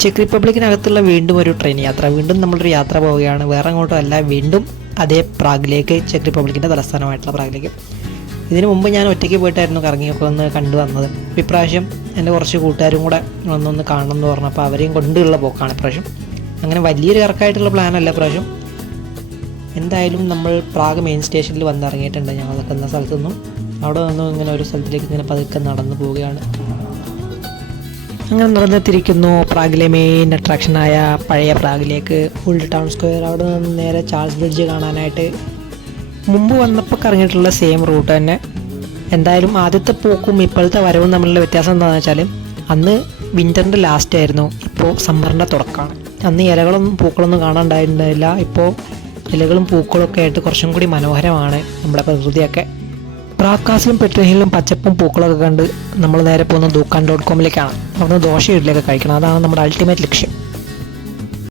Check റിപ്പബ്ലിക്കിനകത്തുള്ള വീണ്ടും ഒരു train യാത്ര. വീണ്ടും നമ്മളൊരു യാത്ര പോവുകയാണ്. വേറെ അങ്ങോട്ടും അല്ല. വീണ്ടും അതേ പ്രാഗിലേക്ക് ചെക്ക് റിപ്പബ്ലിക്കിന്റെ തലസ്ഥാനമായിട്ടുള്ള പ്രാഗിലേക്ക്. ഇതിനു മുമ്പ് ഞാൻ ഒറ്റയ്ക്ക് പോയിട്ടായിരുന്നു കറങ്ങിയൊക്കെ ഒന്ന് കണ്ടു വന്നത്. ഇപ്രാവശ്യം എന്റെ കുറച്ച് കൂട്ടുകാരും കൂടെ വന്നൊന്ന് കാണണം എന്ന് പറഞ്ഞപ്പോൾ അവരെയും കൊണ്ടുള്ള പോക്കാണ് ഇപ്രാവശ്യം. അങ്ങനെ വലിയൊരു ഇറക്കായിട്ടുള്ള പ്ലാനല്ല ഇപ്രാവശ്യം. എന്തായാലും നമ്മൾ പ്രാഗ് മെയിൻ സ്റ്റേഷനിൽ വന്നിറങ്ങിയിട്ടുണ്ട് ഞങ്ങൾ നിൽക്കുന്ന സ്ഥലത്തു നിന്നും അവിടെ നിന്നും ഇങ്ങനെ ഒരു സ്ഥലത്തിലേക്ക് ഇങ്ങനെ പതുക്കെ നടന്നു പോവുകയാണ്. അങ്ങനെ നടന്നെത്തിയിരിക്കുന്നു പ്രാഗിലെ മെയിൻ അട്രാക്ഷനായ പഴയ പ്രാഗിലേക്ക് ഓൾഡ് ടൗൺ സ്ക്വയർ അവിടെ നിന്ന് നേരെ ചാൾസ് ബ്രിഡ്ജ് കാണാനായിട്ട് മുമ്പ് വന്നപ്പോൾ കറങ്ങിയിട്ടുള്ള സെയിം റൂട്ട് തന്നെ. എന്തായാലും ആദ്യത്തെ പോക്കും ഇപ്പോഴത്തെ വരവും തമ്മിലുള്ള വ്യത്യാസം എന്താണെന്ന് വെച്ചാൽ അന്ന് വിന്ററിന്റെ ലാസ്റ്റ് ആയിരുന്നു. ഇപ്പോൾ സമ്മറിന്റെ തുടക്കമാണ് അന്ന് ഇലകളൊന്നും പൂക്കളൊന്നും കാണാണ്ടായിട്ടുണ്ടായില്ല ഇപ്പോൾ ഇലകളും പൂക്കളൊക്കെ ആയിട്ട് കുറച്ചും കൂടി മനോഹരമാണ് നമ്മുടെ പ്രകൃതിയൊക്കെ. പ്രാക്കാസിലും പെട്രഹിലും പച്ചപ്പും പൂക്കളൊക്കെ കണ്ട് നമ്മൾ നേരെ പോകുന്ന ദൂക്കാൻ ഡോട്ട് കോമിലേക്കാണ് അവിടുന്ന് ദോശ ഇഡ്ഡലിയൊക്കെ കഴിക്കണം. അതാണ് നമ്മുടെ അൾട്ടിമേറ്റ് ലക്ഷ്യം.